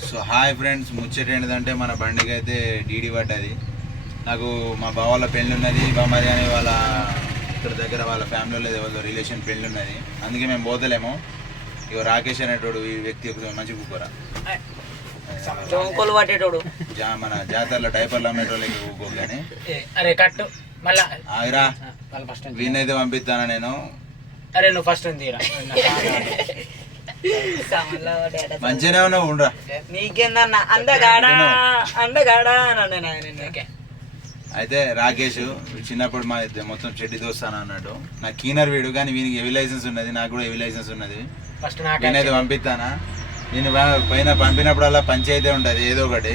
So hi friends, ముచ్చట ఏంటంటే మన బండికి అయితే డీడీ పడ్డది. నాకు మా బావాళ్ళ పెళ్ళి ఉన్నది, బామ్మది అనే వాళ్ళ ఇక్కడ దగ్గర వాళ్ళ ఫ్యామిలీలో వాళ్ళ రిలేషన్ పెళ్ళి ఉన్నది, అందుకే మేము పోతలేము. ఇక రాకేష్ అనేటోడు ఈ వ్యక్తి ఒక మంచి కూకోరా మన జాతరలో డైపర్లు అమ్మేటోళ్ళకి కూకో కానీ ఆగిరా వీనైతే పంపిస్తానా నేను. అరే నువ్వు ఫస్ట్ మంచిగానే ఉన్నావు ఉండరా. నీకేందన్నా అందగాడా అయితే రాకేష్ చిన్నప్పుడు మా మొత్తం చెడ్డి దోస్తాను అన్నాడు. నాకు కీనర్ వీడు కానీ వీనికి హెవీ లైసెన్స్ ఉన్నది, నాకు కూడా హెవీ లైసెన్స్ ఉన్నది. నేనైతే పంపిస్తానా. నేను పైన పంపినప్పుడల్లా పంచాయతీ ఉంటుంది ఏదో ఒకటి.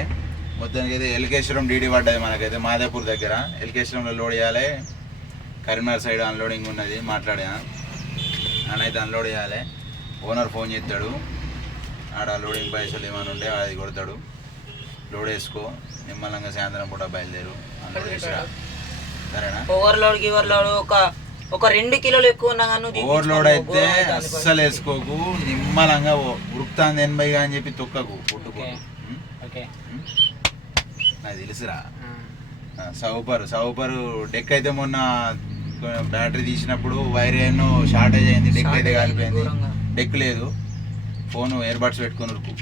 మొత్తానికి అయితే ఎల్కేశ్వరం డీడీ పడ్డది మనకైతే మాదాపూర్ దగ్గర. ఎల్కేశ్వరంలో లోడ్ చేయాలి, కరీంనగర్ సైడ్ అన్లోడింగ్ ఉన్నది. మాట్లాడా నన్నైతే అన్లోడ్ చేయాలి. ఓనర్ ఫోన్ చేస్తాడు, ఆడ లోడింగ్ పైసలు ఏమైనా ఉంటే అది కొడతాడు. లోడ్ వేసుకో, నిమ్మలంగా సాయంత్రం పూట బయలుదేరు అన్లోడ్ చేసిరా. సరేనా? ఓవర్లోడ్ ఒక 2 కిలోలు ఎక్కువ ఉన్నా కానీ ఓవర్లోడ్ అయితే అస్సలు వేసుకోకు. నిమ్మలంగా ఉరుకుతాంది 80 అని చెప్పి తొక్కకు పుట్టుకో. నాకు తెలుసురా. సౌపరు డెక్ అయితే మొన్న బ్యాటరీ తీసినప్పుడు వైర్ ఏమో షార్టేజ్ అయింది, డెక్ అయితే కాలిపోయింది. డెక్ లేదు, ఫోన్ ఇయర్ బడ్స్ పెట్టుకొని ఉరుకు.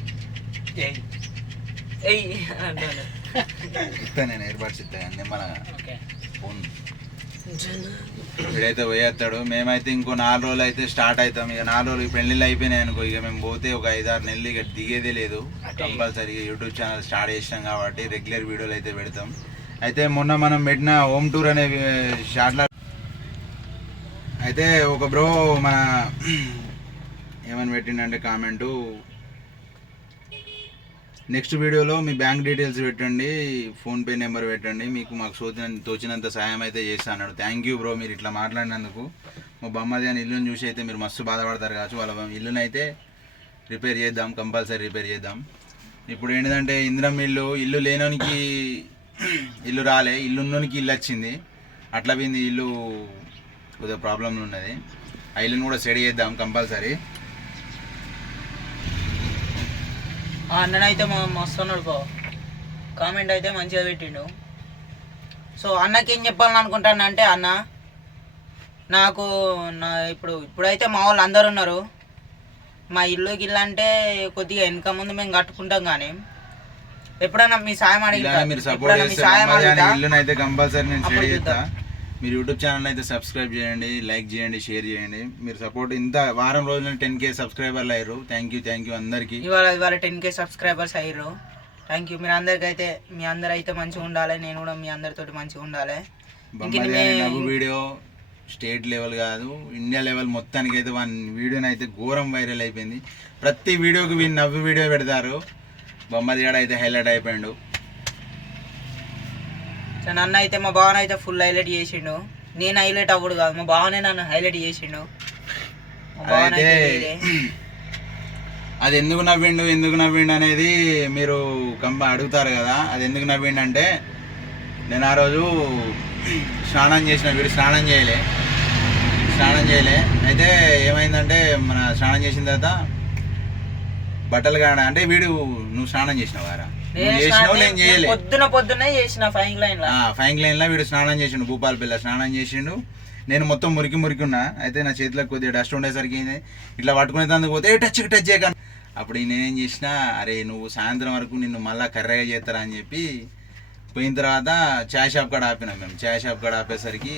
ఇస్తాను నేను ఇయర్ బడ్స్ ఇస్తాను నిమ్మలంగా. ఫోన్ వీడైతే పోయేస్తాడు. మేమైతే ఇంకో 4 రోజులు అయితే స్టార్ట్ అవుతాం. ఇక 4 రోజులు పెళ్ళిళ్ళు అయిపోయినాయి అనుకో, ఇక మేము పోతే ఒక 5-6 నెలలు ఇక దిగేదే లేదు. కంపల్సరీగా యూట్యూబ్ ఛానల్ స్టార్ట్ చేసినాం కాబట్టి రెగ్యులర్ వీడియోలు అయితే పెడతాం. అయితే మొన్న మనం పెట్టిన హోమ్ టూర్ అనే షార్ట్లో అయితే ఒక బ్రో మన ఏమని పెట్టిండంటే కామెంటు, నెక్స్ట్ వీడియోలో మీ బ్యాంక్ డీటెయిల్స్ పెట్టండి, ఫోన్పే నెంబర్ పెట్టండి, మీకు మాకు తోచినంత సాయం అయితే చేస్తా అన్నాడు. థ్యాంక్ యూ బ్రో, మీరు ఇట్లా మాట్లాడినందుకు. మా బొమ్మది అని ఇల్లుని చూసి అయితే మీరు మస్తు బాధపడతారు కావచ్చు. వాళ్ళ ఇల్లుని అయితే రిపేర్ చేద్దాం, కంపల్సరీ రిపేర్ చేద్దాం. ఇప్పుడు ఏంటంటే ఇంద్రం ఇల్లు లేనోనికి ఇల్లు రాలే, ఇల్లు ఉన్నోనికి ఇల్లు వచ్చింది. అట్లా పోయింది ఇల్లు, కొద్దిగా ప్రాబ్లంలు ఉన్నది. ఆ ఇల్లుని కూడా సెట్ చేద్దాం కంపల్సరీ. అన్ననైతే మస్తు అన్నాడు పో, కామెంట్ అయితే మంచిగా పెట్టిండు. సో అన్నకి ఏం చెప్పాలని అనుకుంటాను అంటే, అన్న నాకు ఇప్పుడైతే మా వాళ్ళు అందరు ఉన్నారు. మా ఇల్లుకి ఇల్లు అంటే కొద్దిగా వెనక ముందు మేము కట్టుకుంటాం, కానీ ఎప్పుడైనా మీ సాయం అడిగితే ఇల్లునైతే కంపల్సరీ నేను సెట్ చేస్తా. మీరు యూట్యూబ్ ఛానల్ అయితే సబ్స్క్రైబ్ చేయండి, లైక్ చేయండి, షేర్ చేయండి. మీరు సపోర్ట్ ఇంత వారం రోజులు 10K సబ్స్క్రైబర్లు అయ్యారు. థ్యాంక్ యూ అందరికీ. ఇవాళ 10K సబ్స్క్రైబర్స్ అయ్యారు. Thank you. మీరు అందరికీ అయితే మీ అందరు అయితే మంచిగా ఉండాలి, నేను కూడా మీ అందరితో మంచిగా ఉండాలి. నవ్వు వీడియో స్టేట్ లెవెల్ కాదు, ఇండియా లెవెల్ మొత్తానికి అయితే వీడియోని అయితే ఘోరం వైరల్ అయిపోయింది. ప్రతి వీడియోకి వీళ్ళు నవ్వు వీడియో పెడతారు. బొమ్మది కూడా అయితే హైలైట్ అయిపోయాడు. నన్ను అయితే మా బావన అయితే ఫుల్ హైలైట్ చేసిండు. నేను హైలైట్ అవ్వడు కాదు, మా బావనే నన్ను హైలైట్ చేసిండు. అది ఎందుకు నవ్విండు అనేది మీరు అడుగుతారు కదా. అది ఎందుకు నవ్విండు అంటే, నేను ఆ రోజు స్నానం చేసిన, వీడు స్నానం చేయలే. అయితే ఏమైందంటే, మన స్నానం చేసిన తర్వాత బట్టలు కాడ అంటే, వీడు నువ్వు స్నానం చేసినవారా? పొద్దున్నే చేసిన ఫైంగ్ లైన్ లో వీడు స్నానం చేసిండు, భూపాలపల్లి స్నానం చేసిండు. నేను మొత్తం మురికి ఉన్నా. అయితే నా చేతిలో కొద్దిగా డస్ట్ ఉండేసరికి ఇట్లా పట్టుకునేందుకు పోతే టచ్ చేయక, అప్పుడు నేనేం చేసిన, అరే నువ్వు సాయంత్రం వరకు నిన్ను మళ్ళీ కర్రగా చేస్తారా అని చెప్పి పోయిన తర్వాత చాయ్ షాప్ కాడ ఆపినాం. మేము చాయ్ షాప్ కాడ ఆపేసరికి,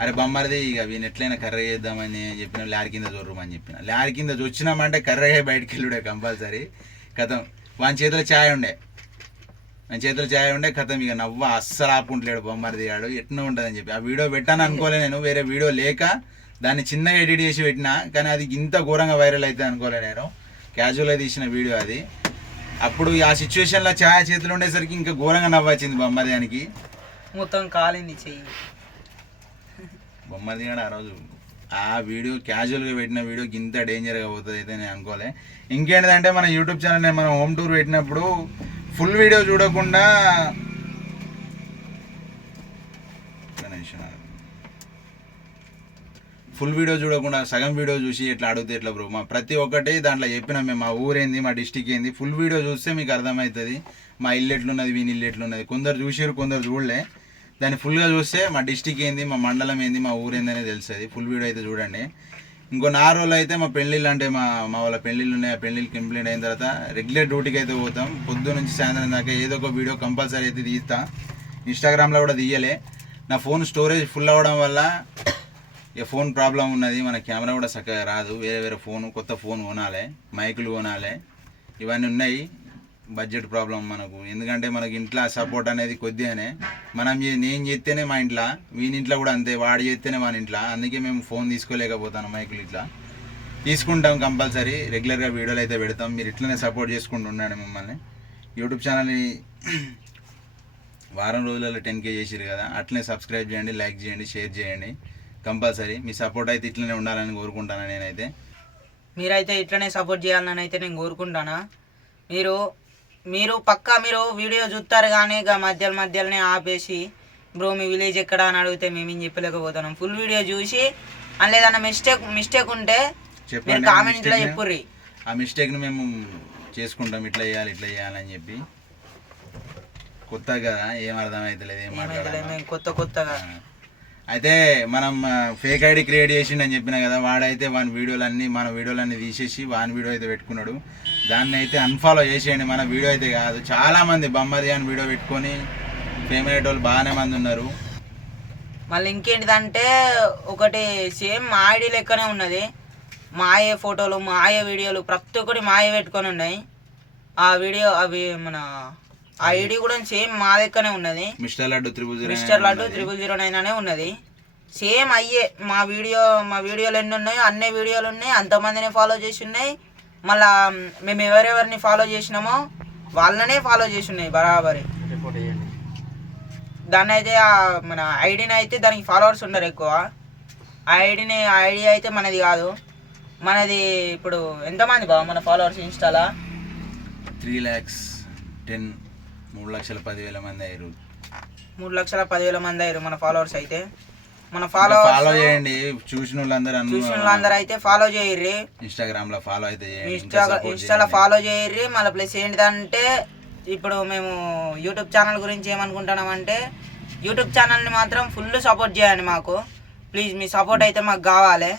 అరే బొమ్మరిది ఇక వీని ఎట్లయినా కర్ర చేద్దామని చెప్పిన, లారీ కింద జొర్రమని చెప్పిన. లారీ కింద వచ్చినామంటే కర్రగా బయటికి వెళ్ళుడే కంపల్సరీ. కథం వాని చేతిలో ఛాయ్ ఉండే కథం. ఇక నవ్వ అస్సలు ఆపుకుంటలేడు బొమ్మరిది గాడు. ఎట్లా ఉంటుందని చెప్పి ఆ వీడియో పెట్టాను అనుకోలే నేను. వేరే వీడియో లేక దాన్ని చిన్నగా ఎడిట్ చేసి పెట్టినా, కానీ అది ఇంత ఘోరంగా వైరల్ అవుతుంది అనుకోలే నేను. క్యాజువల్గా తీసిన వీడియో అది. అప్పుడు ఆ సిచ్యువేషన్లో ఛాయ్ చేతిలో ఉండేసరికి ఇంకా ఘోరంగా నవ్వచ్చింది బొమ్మరిదానికి. మొత్తం కాలింది చెయ్యి. బొమ్మది గాడు ఆ రోజు ఆ వీడియో క్యాజువల్గా పెట్టిన వీడియో ఇంత డేంజర్గా పోతుంది అయితే నేను అనుకోలే. ఇంకేంటిదంటే, మన యూట్యూబ్ ఛానల్ మనం హోమ్ టూర్ పెట్టినప్పుడు ఫుల్ వీడియో చూడకుండా ఫుల్ వీడియో చూడకుండా సగం వీడియో చూసి ఇట్లా అడిగితే ఎట్లా బ్రో? మా ప్రతి ఒక్కటి దాంట్లో చెప్పినాం మేము, మా ఊరేంది, మా డిస్టిక్ ఏంది. ఫుల్ వీడియో చూస్తే మీకు అర్థమవుతుంది మా ఇల్లు ఎట్లున్నది, వీని ఇల్లు ఎట్లున్నది. కొందరు చూసారు, కొందరు చూడలే. దాన్ని ఫుల్గా చూస్తే మా డిస్టిక్ ఏంది, మా మండలం ఏంది, మా ఊరేంది అనేది తెలుస్తుంది. ఫుల్ వీడియో అయితే చూడండి. ఇంకో 4 రోజులు అయితే మా పెళ్ళిళ్ళు, అంటే మా వాళ్ళ పెళ్ళిళ్ళు ఉన్నాయి. ఆ పెళ్ళిళ్ళు కంప్లీట్ అయిన తర్వాత రెగ్యులర్ డ్యూటీకి అయితే పోతాం. పొద్దు నుంచి సాయంత్రం దాకా ఏదో ఒక వీడియో కంపల్సరీ అయితే తీస్తా. ఇన్స్టాగ్రామ్లో కూడా తీయలే. నా ఫోన్ స్టోరేజ్ ఫుల్ అవ్వడం వల్ల ఇక ఫోన్ ప్రాబ్లం ఉన్నది. మన కెమెరా కూడా చక్కగా రాదు. వేరే ఫోన్, కొత్త ఫోన్ కొనాలి, మైకులు కొనాలి, ఇవన్నీ ఉన్నాయి. బడ్జెట్ ప్రాబ్లం మనకు. ఎందుకంటే మనకి ఇంట్లో సపోర్ట్ అనేది కొద్దిగానే. నేను చేస్తేనే మా ఇంట్లో, వీని ఇంట్లో కూడా అంతే, వాడు చేస్తేనే మన ఇంట్లో. అందుకే మేము ఫోన్ తీసుకోలేకపోతాను. మైకులు ఇట్లా తీసుకుంటాం కంపల్సరీ. రెగ్యులర్గా వీడియోలు అయితే పెడతాం. మీరు ఇట్లనే సపోర్ట్ చేసుకుంటూ ఉండండి మమ్మల్ని. యూట్యూబ్ ఛానల్ని వారం రోజులలో 10K చేసిరు కదా, అట్లనే సబ్స్క్రైబ్ చేయండి, లైక్ చేయండి, షేర్ చేయండి. కంపల్సరీ మీ సపోర్ట్ అయితే ఇట్లనే ఉండాలని కోరుకుంటాను నేనైతే. మీరైతే ఇట్లనే సపోర్ట్ చేయాలని అయితే నేను కోరుకుంటానా. మీరు పక్కా మీరు వీడియో చూస్తారు కానీ ఇక మధ్యలోనే ఆపేసి బ్రో మీ విలేజ్ ఎక్కడ అని అడిగితే మేమేం చెప్పలేకపోతున్నాం. ఫుల్ వీడియో చూసి అని ఏదైనా మిస్టేక్ ఉంటే మీరు కామెంట్లో చెప్పుర్రి. ఆ మిస్టేక్ను మేము చేసుకుంటాం. ఇట్లా చేయాలని చెప్పి. కొత్తగా ఏం అర్థమవుతలేదు, ఏం మాట్లాడలేదు కొత్తగా. అయితే మనం ఫేక్ ఐడి క్రియేట్ చేసిండని చెప్పినా కదా, వాడైతే మన వీడియోలన్నీ తీసేసి వాని వీడియో అయితే పెట్టుకున్నాడు. దాన్ని అయితే అన్ఫాలో చేసేయండి. మన వీడియో అయితే కాదు. చాలామంది బొమ్మది అని వీడియో పెట్టుకొని ఫేమ్ అయ్యేటోళ్ళు బాగానే మంది ఉన్నారు. మళ్ళీ ఇంకేంటిదంటే ఒకటి సేమ్ మా ఐడి లెక్కనే ఉన్నది. మాయే ఫోటోలు, మాయే వీడియోలు, ప్రతి ఒక్కటి మాయే పెట్టుకొని ఉన్నాయి. ఆ వీడియో అవి మన ఆ ఐడి కూడా సేమ్ మా లెక్కనే ఉన్నది. మిస్టర్ లడ్డు 0009 అనే ఉన్నది. సేమ్ అయ్యే మా వీడియోలు ఎన్ని ఉన్నాయో అన్ని వీడియోలు ఉన్నాయి. అంతమందిని ఫాలో చేసి ఉన్నాయి. మళ్ళా మేము ఎవరెవరిని ఫాలో చేసినామో వాళ్ళనే ఫాలో చేసి ఉన్నాయి బరాబరి. దాన్ని అయితే మన ఐడిని అయితే దానికి ఫాలోవర్స్ ఉండరు ఎక్కువ. ఆ ఐడి అయితే మనది కాదు. మనది ఇప్పుడు ఎంతమంది బావ మన ఫాలోవర్స్ ఇన్స్టాలా? 3,10,000 మంది అయ్యారు. 3,10,000 మంది అయ్యారు మన ఫాలోవర్స్ అయితే. మన ఫాలో చేయండి. చూసిన వాళ్ళందరూ అయితే ఫాలో చేయర్రి. ఇన్స్టాగ్రామ్ లో ఫాలో అయితే ఇన్స్టాలో ఫాలో చేయర్రి. మళ్ళీ ప్లస్ ఏంటిదంటే ఇప్పుడు మేము యూట్యూబ్ ఛానల్ గురించి ఏమనుకుంటున్నామంటే యూట్యూబ్ ఛానల్ని మాత్రం ఫుల్ సపోర్ట్ చేయండి మాకు. ప్లీజ్ మీ సపోర్ట్ అయితే మాకు కావాలి.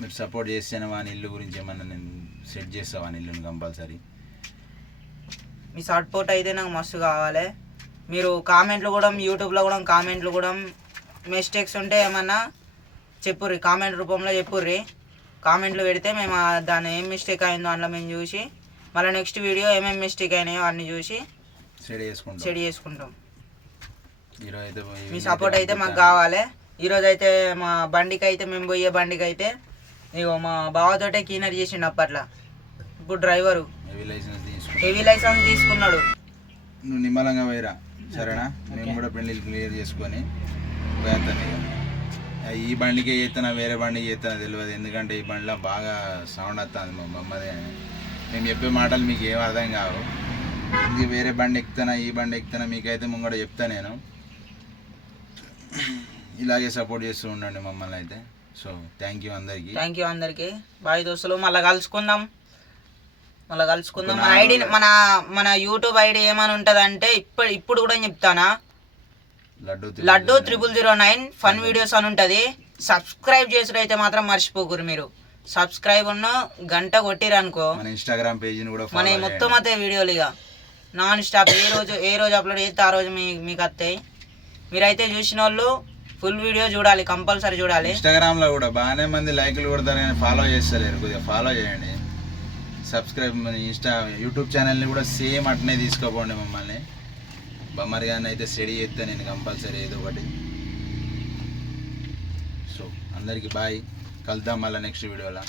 మీరు సపోర్ట్ చేస్తేనే వాని ఇల్లు గురించి ఏమన్నా నేను సెట్ చేస్తాను. వాని ఇల్లుని కంపల్సరీ మీ సపోర్ట్ అయితే నాకు మస్తు కావాలి. మీరు కామెంట్లు కూడా యూట్యూబ్లో కూడా కామెంట్లు కూడా మిస్టేక్స్ ఉంటే ఏమన్నా చెప్పుర్రి, కామెంట్ రూపంలో చెప్పుర్రి. కామెంట్లు పెడితే మేము దాన్ని ఏం మిస్టేక్ అయిందో అందులో మేము చూసి మళ్ళీ నెక్స్ట్ వీడియో ఏమేమి మిస్టేక్ అయినాయో అన్నీ చూసి సెట్ చేసుకుంటాం. మీ సపోర్ట్ అయితే మాకు కావాలి. ఈరోజు అయితే మా బండికి అయితే మేము పోయే బండికి అయితే ఇగో మా బావతోటే క్లీనర్ చేసిండు అప్పట్లో. ఇప్పుడు డ్రైవరు హెవీ లైసెన్స్ తీసుకున్నాడు. నువ్వు నిమ్మలంగా పోయిరా సరేనా? మేము కూడా పెళ్ళిళ్ళు క్లియర్ చేసుకొని పోయేస్తాను. ఈ బండికే చేస్తానా వేరే బండికి చేస్తానా తెలియదు. ఎందుకంటే ఈ బండిలో బాగా సౌండ్ వస్తుంది మా బొమ్మది. మేము చెప్పే మాటలు మీకు ఏం అర్థం కావు. ఇది వేరే బండి ఎక్కుతానా ఈ బండి ఎక్కుతానా మీకైతే ముంగడ చెప్తా నేను. ఇలాగే సపోర్ట్ చేస్తూ ఉండండి మమ్మల్ని అయితే. సో థ్యాంక్ యూ అందరికీ. బాయ్ దోస్తులు. మళ్ళీ కలుసుకుందాం. మన ఐడి మన యూట్యూబ్ ఐడి ఏమని ఉంటుంది అంటే ఇప్పుడు కూడా చెప్తానా, లడ్డు 0009 ఫన్ వీడియోస్ అని ఉంటుంది. సబ్స్క్రైబ్ చేసుడు అయితే మాత్రం మర్చిపోకూరు. మీరు సబ్స్క్రైబ్ ఉన్న గంట కొట్టిరనుకో మన ఇన్స్టాగ్రామ్ పేజీని కూడా మన మొత్తం అయితే వీడియోలు ఇక నాన్ స్టాప్ ఏ రోజు అప్లోడ్ చేస్తే ఆ రోజు మీకు వస్తాయి. మీరైతే చూసిన వాళ్ళు ఫుల్ వీడియో చూడాలి, కంపల్సరీ చూడాలి. ఇన్స్టాగ్రామ్లో కూడా బాగానే మంది లైక్లు కొడతారు కానీ ఫాలో చేస్తలేరు. కొద్దిగా ఫాలో చేయండి, సబ్స్క్రైబ్. యూట్యూబ్ ఛానల్ని కూడా సేమ్ అట్నే తీసుకోపోండి మమ్మల్ని. బొమ్మరి గారిని అయితే స్టడీ చేస్తే నేను కంపల్సరీ ఏదో ఒకటి. సో అందరికీ బాయ్, కలుద్దాం మళ్ళీ నెక్స్ట్ వీడియోలో.